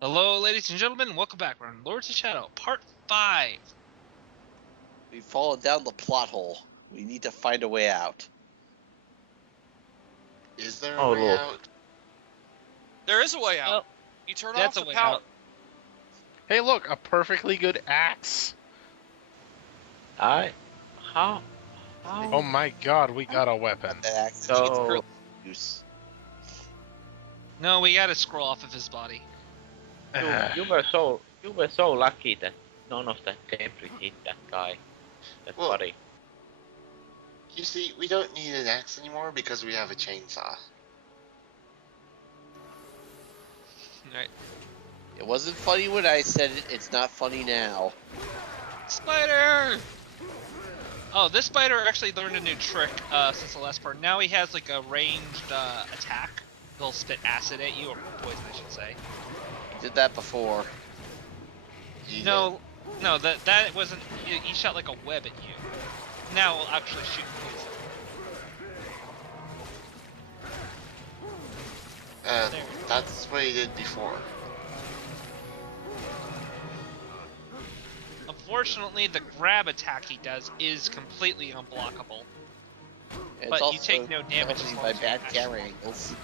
Hello, ladies and gentlemen. Welcome back. We're on Lords of Shadow, Part 5. We've fallen down the plot hole. We need to find a way out. Is there Oh, a way look. out? There is a way out. Well, You turn that's off a the way power. out. Hey, look, a perfectly good axe. Oh Oh my god, we got a weapon. That axe So- needs curly use. No, we gotta scroll off of his body. You were so lucky that none of that debris hit that guy, that Well- buddy. You see, we don't need an axe anymore because we have a chainsaw. Right. It wasn't funny when I said it. It's not funny now. Spider! Oh, this spider actually learned a new trick since the last part. Now he has like a ranged attack. He'll spit acid at you, or poison, I should say. Did that before. No, that wasn't. He shot like a web at you. Now we'll actually shoot poison. There. That's what he did before. Unfortunately, the grab attack he does is completely unblockable. It's But you also take no damage as accompanied long by as you bad action. camera angles.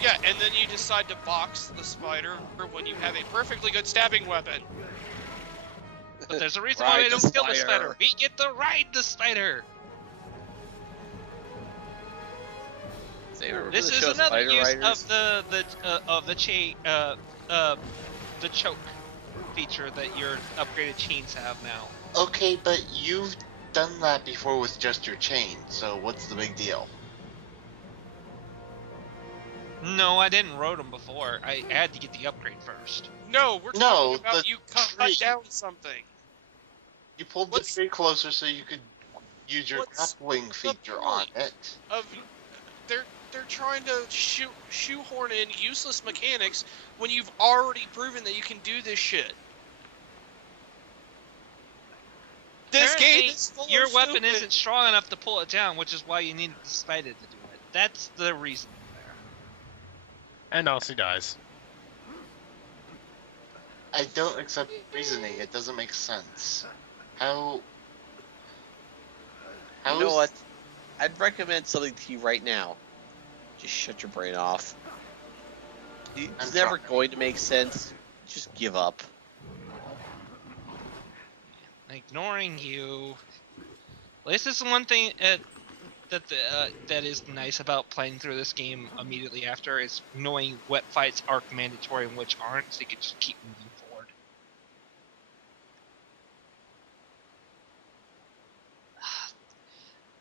Yeah, and then you decide to box the spider when you have a perfectly good stabbing weapon. But there's a reason why we Ride the don't kill the spider. spider. We get to ride the spider. Say, remember This the is show another Spider use Riders? of the choke feature that your upgraded chains have now. Okay, but you've done that before with just your chain, so what's the big deal? No, I didn't road them before. I had to get the upgrade first. No, we're No, talking about the you cut tree. down something. You pulled What's- the tree closer so you could use your What's grappling the feature on point? it. They're trying to shoehorn in useless mechanics when you've already proven that you can do this shit. This Apparently, game is full your of weapon stupid. isn't strong enough to pull it down, which is why you needed the spider to do it. That's the reason there. And Elsie dies. I don't accept reasoning, it doesn't make sense. How You know is- what? I'd recommend something to you right now. Just shut your brain off. It's I'm never trying. going to make sense. Just give up. Ignoring you. At least this is one thing that is nice about playing through this game immediately after is knowing what fights are mandatory and which aren't, so you can just keep moving forward.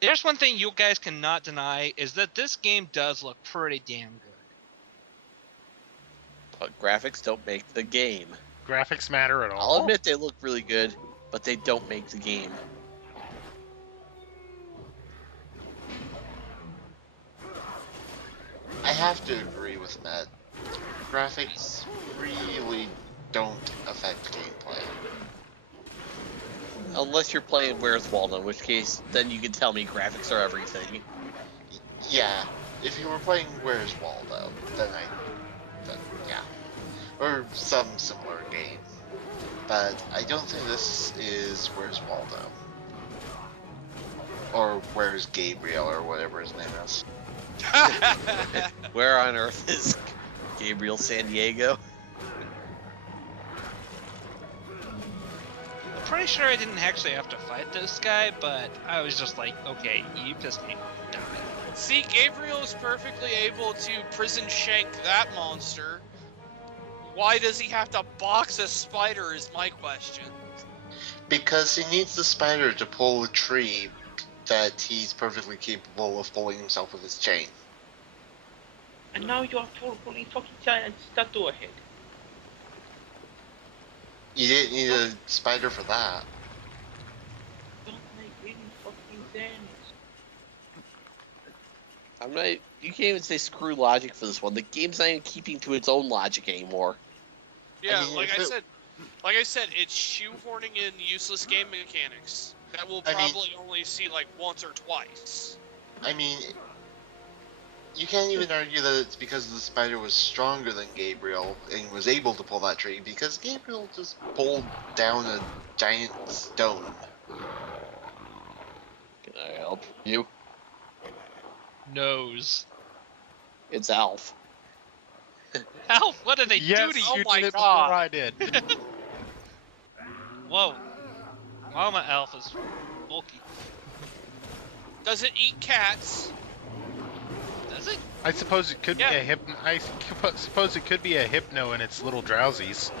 There's one thing you guys cannot deny is that this game does look pretty damn good. But graphics don't make the game. Graphics matter at I'll all? admit they look really good, but they don't make the game. I have to agree with Matt. Graphics really don't affect gameplay. Unless you're playing Where's Waldo, in which case, then you can tell me graphics are everything. Yeah, if you were playing Where's Waldo, then yeah. Or some similar game. But I don't think this is Where's Waldo. Or Where's Gabriel, or whatever his name is. Where on earth is Gabriel San Diego? I'm pretty sure I didn't actually have to fight this guy, but I was just like, okay, you pissed me off. Die. See, Gabriel is perfectly able to prison shank that monster. Why does he have to box a spider is my question. Because he needs the spider to pull a tree that he's perfectly capable of pulling himself with his chain. And now you are pulling fucking giant statue ahead. You didn't need a spider for that. Don't make really fucking damage. I'm not. You can't even say screw logic for this one. The game's not even keeping to its own logic anymore. Yeah, mean, like if I it- said, it's shoehorning in useless game mechanics that we'll I mean- probably only see like once or twice. I mean, You can't even argue that it's because the spider was stronger than Gabriel and was able to pull that tree, because Gabriel just pulled down a giant stone. Can I help you? Nose. It's Alf. Alf, what did they Yes, do to you? Oh you my did it God. before I did. Whoa. Mama Alf is bulky. Does it eat cats? Does it? I suppose it could Yeah. be a hypno. Suppose it could be a hypno in its little drowsies.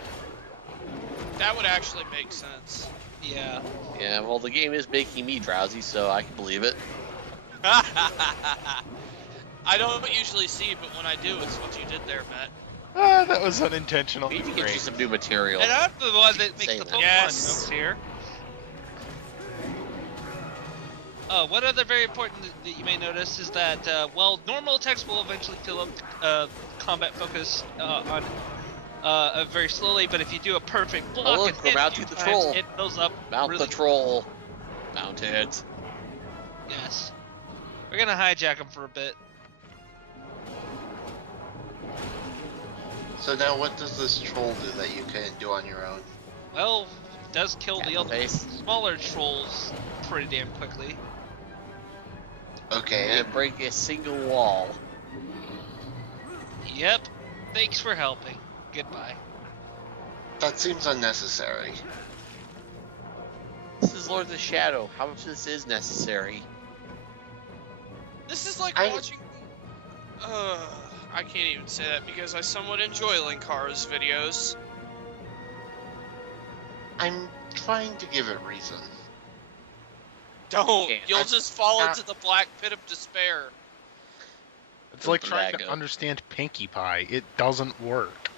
That would actually make sense. Yeah. Yeah, well, the game is making me drowsy, so I can believe it. I don't usually see, but when I do, it's what you did there, Matt. Ah, that was unintentional. We need to get you Great. some new material. And I'm the one that makes Say the that. Pokemon Yes. jokes here. One other very important that you may notice is that, normal attacks will eventually fill up combat focus on very slowly, but if you do a perfect block look, and we're hit a mounting few the times, troll. it fills up Mount really the troll. Mount it. Yes. We're gonna hijack him for a bit. So now what does this troll do that you couldn't do on your own? Well, it does kill the Cat other face. smaller trolls pretty damn quickly. Okay, And break a single wall. Yep. Thanks for helping. Goodbye. that seems unnecessary. This is Lord of the Shadow. How much of this is necessary? This is like I- watching. I can't even say that because I somewhat enjoy Linkara's videos. I'm trying to give it reason. Don't. Okay, You'll I- just fall uh, into the black pit of despair. It's like Where'd trying that to go? understand Pinkie Pie. It doesn't work.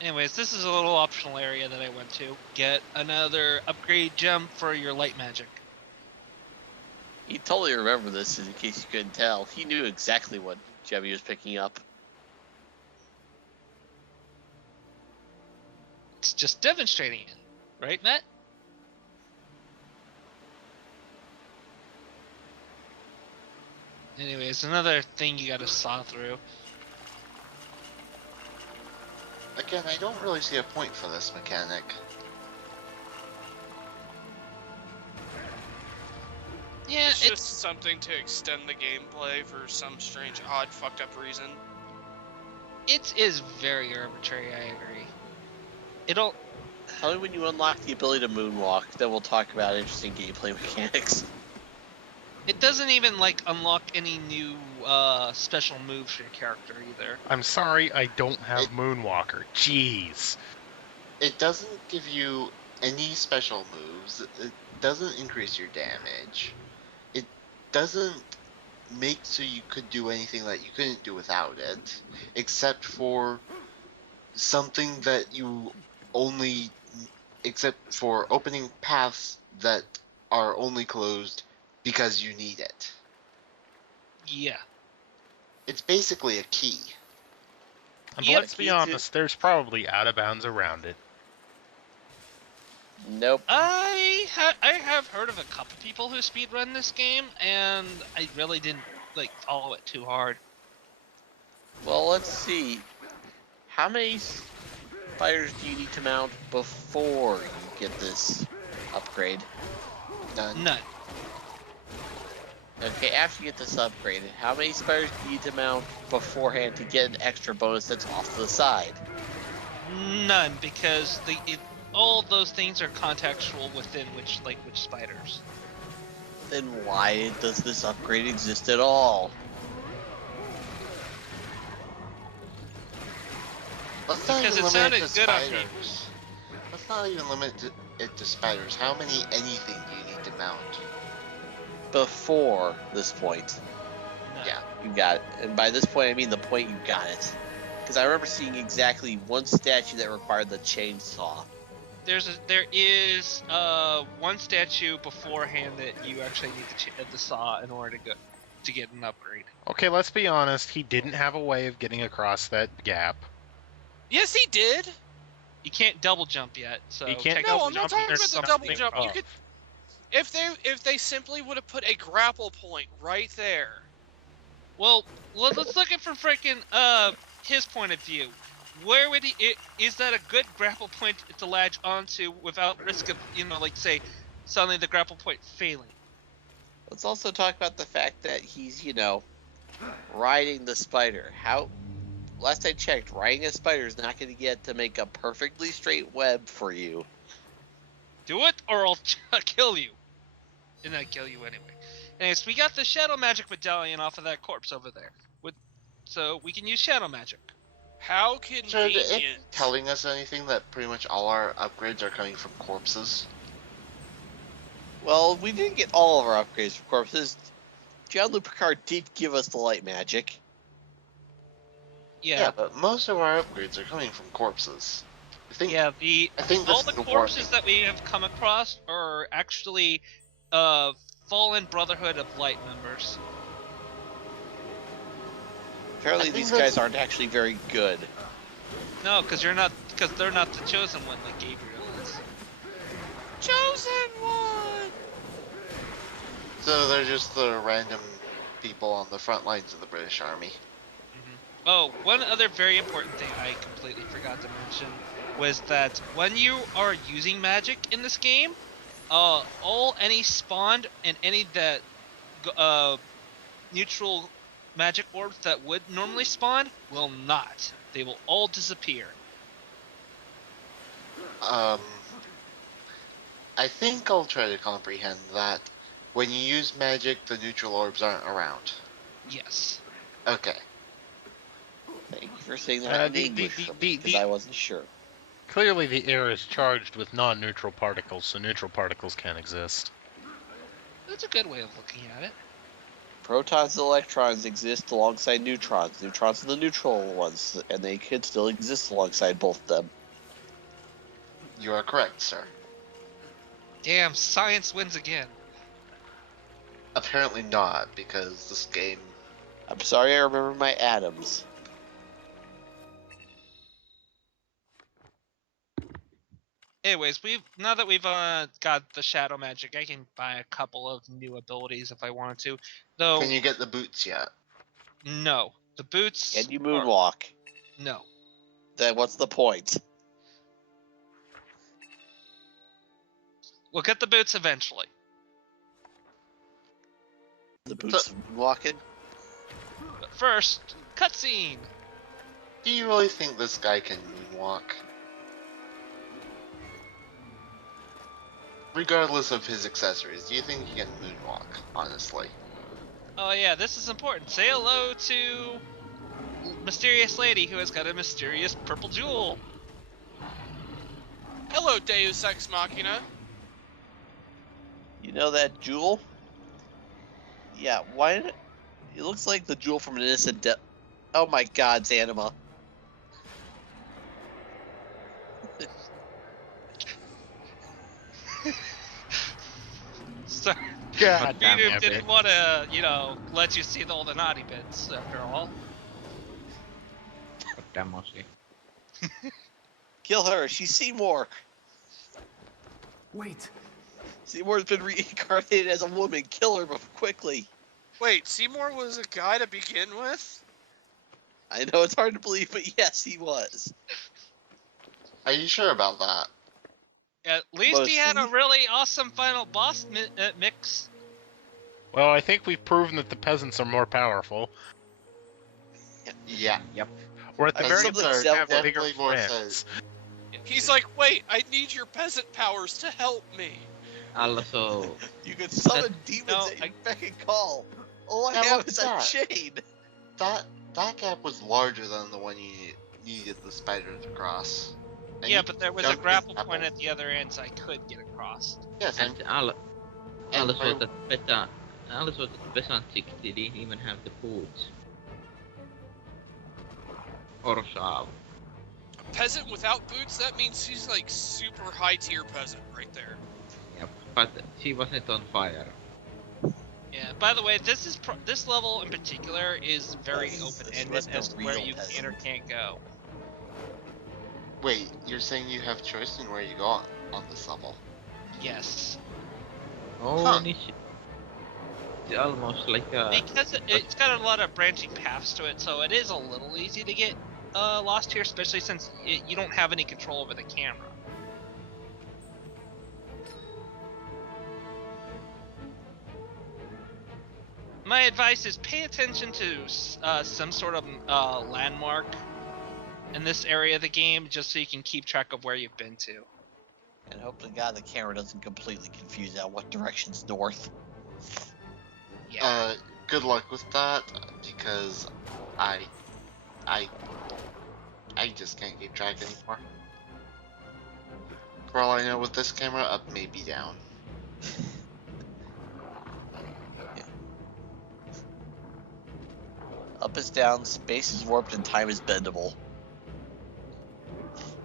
Anyways, this is a little optional area that I went to. Get another upgrade gem for your light magic. He totally remembered this, in case you couldn't tell. He knew exactly what gem he was picking up. It's just demonstrating it. Right, Matt? Anyways, another thing you gotta saw through. Again, I don't really see a point for this mechanic. Yeah, It's it's just something to extend the gameplay for some strange, odd, fucked up reason. it is very arbitrary, I agree. It'll Tell me when you unlock the ability to moonwalk, then we'll talk about interesting gameplay mechanics. It doesn't even like unlock any new special moves for your character either. I'm sorry, I don't have It- Moonwalker. Jeez. It doesn't give you any special moves. It doesn't increase your damage. It doesn't make so you could do anything that you couldn't do without it, except for something that you only, except for opening paths that are only closed because you need it. Yeah. It's basically a key. And Yep. let's be honest, there's probably out of bounds around it. Nope. I have heard of a couple people who speedrun this game, and I really didn't like follow it too hard. Well, let's see. How many spiders do you need to mount before you get this upgrade? Done. None. Okay, after you get this upgraded, how many spiders do you need to mount beforehand to get an extra bonus that's off to the side? None, because all of those things are contextual within which spiders. Then why does this upgrade exist at all? Let's not Because even it limit sounded to good on spiders. Let's not even limit it to spiders. How many anything do you need to mount? Before this point. None. Yeah. You got it. And by this point, I mean the point you got it. Because I remember seeing exactly one statue that required the chainsaw. There is one statue beforehand that you actually need the saw in order to get an upgrade. Okay, let's be honest, he didn't have a way of getting across that gap. Yes, he did. You can't double jump yet, so You can't technical No, I'm not jumping talking or about the double something jump. You up. could. If they simply would have put a grapple point right there. Well, let's look at from freaking his point of view. Where would is that a good grapple point to latch onto without risk of, like say, suddenly the grapple point failing? Let's also talk about the fact that he's, riding the spider. Last I checked, riding a spider is not going to get to make a perfectly straight web for you. Do it, or I'll kill you. And I kill you anyway. Anyways, we got the Shadow Magic Medallion off of that corpse over there. So we can use Shadow Magic. How Should convenient. it telling us anything that pretty much all our upgrades are coming from corpses? Well, we didn't get all of our upgrades from corpses. Jean-Luc Picard did give us the light magic. Yeah, but most of our upgrades are coming from corpses. I think yeah. I think All this the is corpses that we have come across are actually fallen Brotherhood of Light members. Apparently I think these that's- guys aren't actually very good. No, because they're not the chosen one like Gabriel is. Chosen one! So they're just the random people on the front lines of the British Army. Oh, one other very important thing I completely forgot to mention was that when you are using magic in this game, any spawned and any that neutral magic orbs that would normally spawn will not. They will all disappear. I think I'll try to comprehend that. When you use magic, the neutral orbs aren't around. Yes. Okay. Thank you for saying that in English, because I wasn't sure. Clearly the air is charged with non-neutral particles, so neutral particles can't exist. That's a good way of looking at it. Protons and electrons exist alongside neutrons. Neutrons are the neutral ones, and they could still exist alongside both of them. You are correct, sir. Damn, science wins again. Apparently not, because this game... I'm sorry, I remember my atoms. Anyways, now that we've got the shadow magic, I can buy a couple of new abilities if I wanted to. Though Can you get the boots yet? no, the boots. Can you moonwalk? No. Then what's the point? We'll get the boots eventually. The boots of moonwalking? But first, cutscene. Do you really think this guy can moonwalk? Regardless of his accessories, do you think he can moonwalk, honestly? Oh yeah, this is important. Say hello to mysterious lady who has got a mysterious purple jewel. Hello, Deus Ex Machina. You know that jewel? Yeah, why? It looks like the jewel from an innocent death. Oh my God, Zanima. Sorry, God damn we it. didn't want to, let you see all the naughty bits after all. Tämmösiä. Kill her. She's Seymour. Wait. Seymour's been reincarnated as a woman. Kill her quickly. Wait, Seymour was a guy to begin with? I know it's hard to believe, but yes, he was. Are you sure about that? At least he had a Mostly. really awesome final boss mix. Well, I think we've proven that the peasants are more powerful. Yeah. Or at the I very something least, Zelda have bigger definitely more friends. He's like, wait, I need your peasant powers to help me. Also, You can summon demons no, at your beck and call. All I Now have what's is a that? chain. That gap was larger than the one you needed the spider to cross. And Yeah, you but there was a jumped grapple this point apple. at the other end, so I could get across. Yes, and and also that Pesantic didn't even have the boots. Or Shav. Peasant without boots? That means she's like super high tier peasant right there. Yep. But she wasn't on fire. Yeah. By the way, this level in particular is very This open-ended was the as to where real you can or peasant. can't go. wait, you're saying you have choice in where you go on this level? Yes. Oh, Huh. it's almost like a. Because it's got a lot of branching paths to it, so it is a little easy to get lost here, especially since you don't have any control over the camera. My advice is pay attention to some sort of landmark in this area of the game, just so you can keep track of where you've been to. And hope to God the camera doesn't completely confuse out what direction's north. Yeah. Good luck with that, because I just can't keep track anymore. For all I know, with this camera, up may be down. Up is down, space is warped, and time is bendable.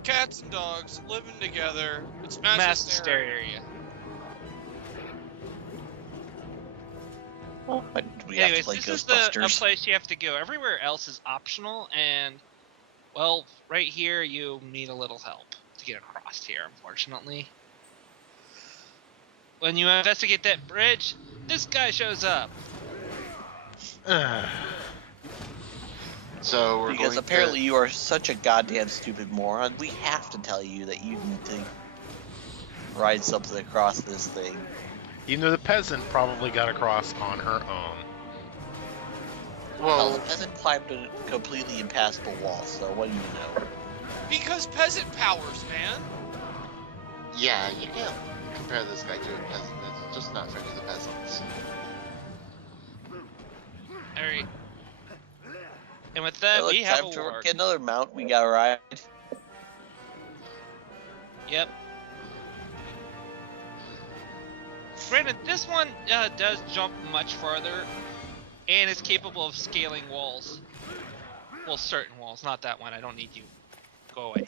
Cats and dogs living together. It's Mass mass hysteria. hysteria. Oh, but we have to Anyways, play this is a Ghostbusters. place you have to go. Everywhere else is optional, and well, right here you need a little help to get across here, unfortunately. When you investigate that bridge, this guy shows up. So we're Because going apparently you are such a goddamn stupid moron, we have to tell you that you need to ride something across this thing. Even though the peasant probably got across on her own. Well, the Well, peasant climbed a completely impassable wall, so what do you know? Because peasant powers, man. yeah, you can't compare this guy to a peasant. It's just not fair to the peasants. Alright. And with that, Well, we it's have time a to war. get another mount we gotta ride. Yep. Granted, this one does jump much farther, and is capable of scaling walls. Well, certain walls, not that one. I don't need you. Go away.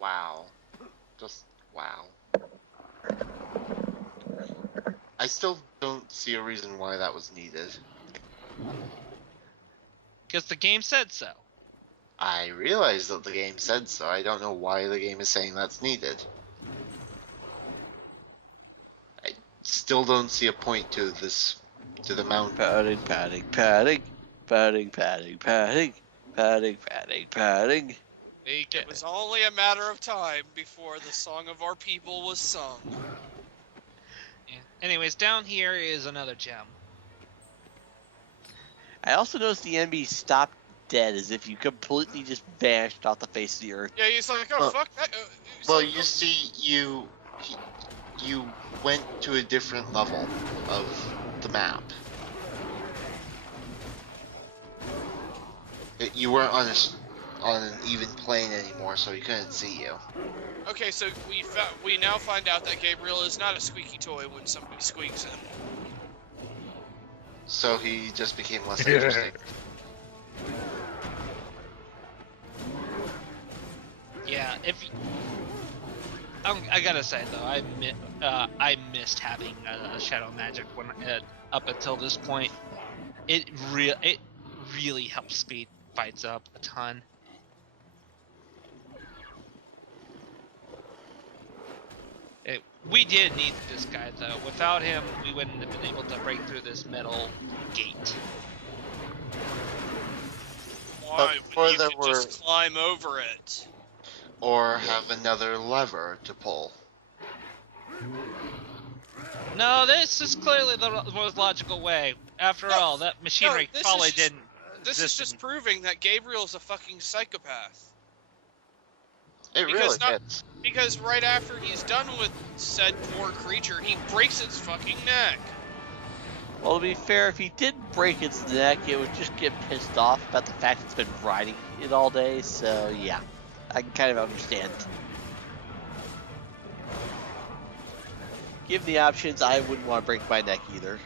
Wow. Just wow. I still don't see a reason why that was needed. Because the game said so. I realize that the game said so. I don't know why the game is saying that's needed. I still don't see a point to this, to the mount. Padding, padding, padding, padding, padding, padding, padding, padding, padding. It was only a matter of time before the song of our people was sung. Yeah. Anyways, down here is another gem. I also noticed the enemy stopped dead, as if you completely just vanished off the face of the earth. Yeah, he's like, oh, Well- fuck that. He's Well, like, you see, you went to a different level of the map. You weren't on an even plane anymore, so he couldn't see you. okay, so we now find out that Gabriel is not a squeaky toy when somebody squeaks him. So he just became less interesting. Yeah, I gotta say though, I missed having Shadow Magic when up until this point. It really helps speed fights up a ton. We did need this guy though. Without him, we wouldn't have been able to break through this metal gate. Why? before When you there could just were- climb over it. Or have another lever to pull. No, this is clearly the most logical way. After No, all, that machinery this is probably just- didn't. This is exist just in- proving that Gabriel's a fucking psychopath. It Because really not- is. Because right after he's done with said poor creature, he breaks its fucking neck. Well, to be fair, if he did break its neck, it would just get pissed off about the fact it's been riding it all day, so yeah. I can kind of understand. Given the options, I wouldn't want to break my neck either.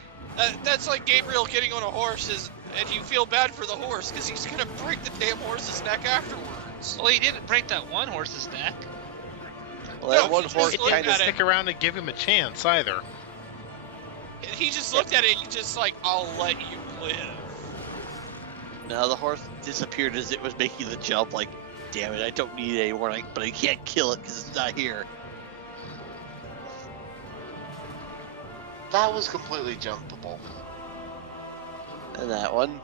That's like Gabriel getting on a horse, and you feel bad for the horse because he's gonna break the damn horse's neck afterwards. Well, he didn't break that one horse's neck. Well, that No, one he just horse looked kind of at it. Stick around and give him a chance either. He just looked at it and just like, I'll let you live. No, the horse disappeared as it was making the jump. Like, damn it, I don't need it anymore, but I can't kill it because it's not here. That was completely jumpable. And that one.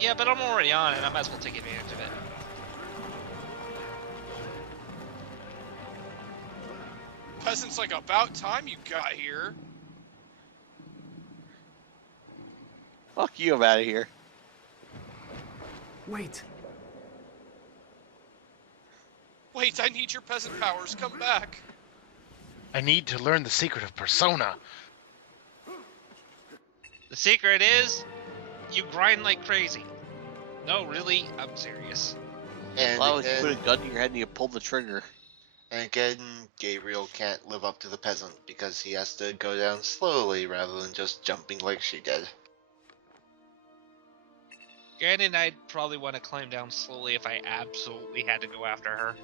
Yeah, but I'm already on it. I might as well take advantage of it. Peasant's like, about time you got here. Fuck you, I'm out of here. Wait. Wait, I need your peasant powers. Come back. I need to learn the secret of Persona. The secret is, you grind like crazy. No, really, I'm serious. And Well, you put a again, gun to your head and you pull the trigger. Gabriel can't live up to the peasant because he has to go down slowly rather than just jumping like she did. Granted, I'd probably want to climb down slowly if I absolutely had to go after her.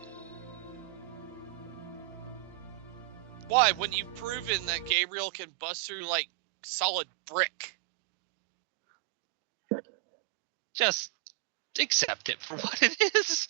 Why? When you've proven that Gabriel can bust through like solid brick. Just accept it for what it is.